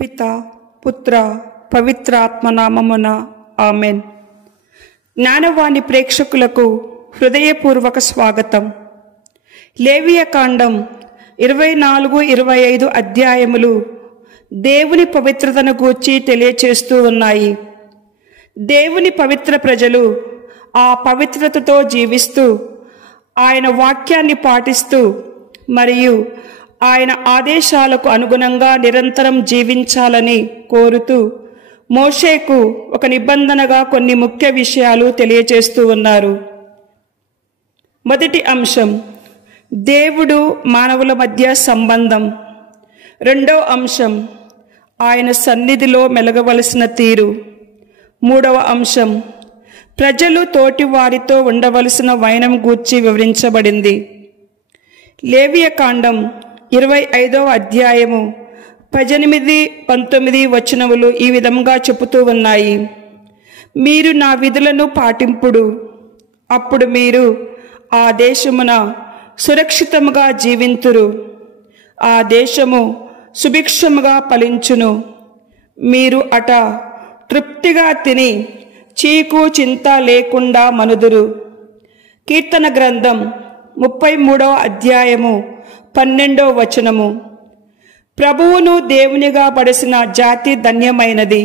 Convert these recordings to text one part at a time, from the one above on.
పిత పుత్ర పవిత్రాత్మ నామమున ఆమెన్. జ్ఞానవాణి ప్రేక్షకులకు హృదయపూర్వక స్వాగతం. లేవియకాండం 24-25 అధ్యాయములు దేవుని పవిత్రతను గూర్చి తెలియచేస్తూ ఉన్నాయి. దేవుని పవిత్ర ప్రజలు ఆ పవిత్రతతో జీవిస్తూ ఆయన వాక్యాన్ని పాటిస్తూ మరియు ఆయన ఆదేశాలకు అనుగుణంగా నిరంతరం జీవించాలని కోరుతూ మోషేకు ఒక నిబంధనగా కొన్ని ముఖ్య విషయాలు తెలియచేస్తూ ఉన్నారు. మొదటి అంశం, దేవుడు మానవుల మధ్య సంబంధం. రెండవ అంశం, ఆయన సన్నిధిలో మెలగవలసిన తీరు. మూడవ అంశం, ప్రజలు తోటి వారితో ఉండవలసిన వైనం గూర్చి వివరించబడింది. లేవియకాండం 25వ అధ్యాయము 18-19 వచనములు ఈ విధంగా చెబుతూ ఉన్నాయి. మీరు నా విధులను పాటింపుడు, అప్పుడు మీరు ఆ దేశమున సురక్షితముగా జీవింతురు. ఆ దేశము సుభిక్షముగా ఫలించును. మీరు అట తృప్తిగా తిని చీకు చింత లేకుండా మనుదురు. కీర్తన గ్రంథం 33వ అధ్యాయము 12వ వచనము. ప్రభువును దేవునిగా పడిసిన జాతి ధన్యమైనది.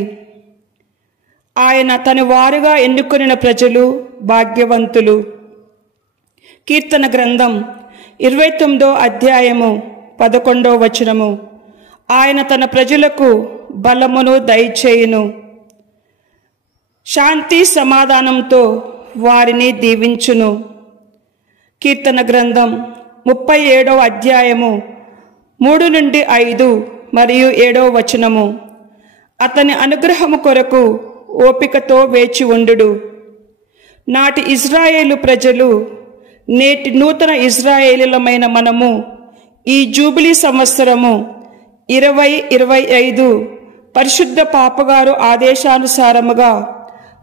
ఆయన తన వారుగా ఎన్నుకొనిన ప్రజలు భాగ్యవంతులు. కీర్తన గ్రంథం 29వ అధ్యాయము 11వ వచనము. ఆయన తన ప్రజలకు బలమును దయచేయును. శాంతి సమాధానంతో వారిని దీవించును. కీర్తన గ్రంథం 37వ అధ్యాయము 3-5 మరియు 7వ వచనము. అతని అనుగ్రహము కొరకు ఓపికతో వేచి ఉండుడు. నాటి ఇజ్రాయేలు ప్రజలు, నేటి నూతన ఇజ్రాయేలీలమైన మనము ఈ జూబిలీ సంవత్సరము 2025 పరిశుద్ధ పాపగారు ఆదేశానుసారముగా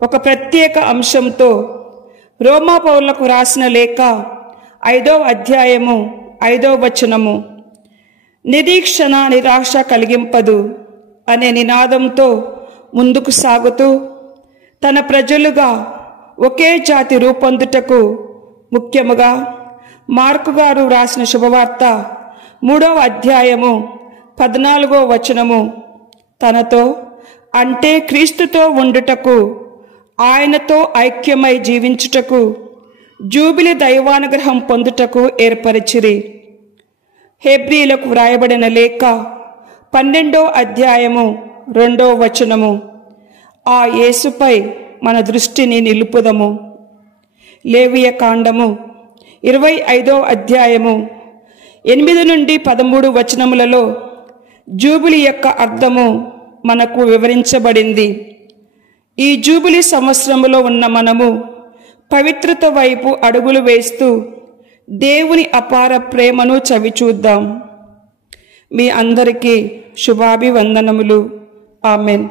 ఒక ప్రత్యేక అంశంతో రోమా పౌరులకు రాసిన లేఖ 5వ అధ్యాయము 5వ వచనము, నిరీక్షణ నిరాశ కలిగింపదు అనే నినాదంతో ముందుకు సాగుతూ తన ప్రజలుగా ఒకే జాతి రూపొందుటకు ముఖ్యముగా మార్కు గారు రాసిన శుభవార్త 3వ అధ్యాయము 14వ వచనము, తనతో అంటే క్రీస్తుతో ఉండుటకు, ఆయనతో ఐక్యమై జీవించుటకు, జూబిలి దైవానుగ్రహం పొందుటకు ఏర్పరిచిరి. హెబ్రీలకు వ్రాయబడిన లేఖ 12వ అధ్యాయము 2వ వచనము, ఆ యేసుపై మన దృష్టిని నిలుపుదము. లేవియకాండము 25వ అధ్యాయము 8-13 వచనములలో జూబిలి యొక్క అర్థము మనకు వివరించబడింది. ఈ జూబిలీ సంవత్సరములో ఉన్న మనము పవిత్రత వైపు అడుగులు వేస్తూ దేవుని అపార ప్రేమను చవిచూద్దాం. మీ అందరికీ శుభాభివందనములు. ఆమెన్.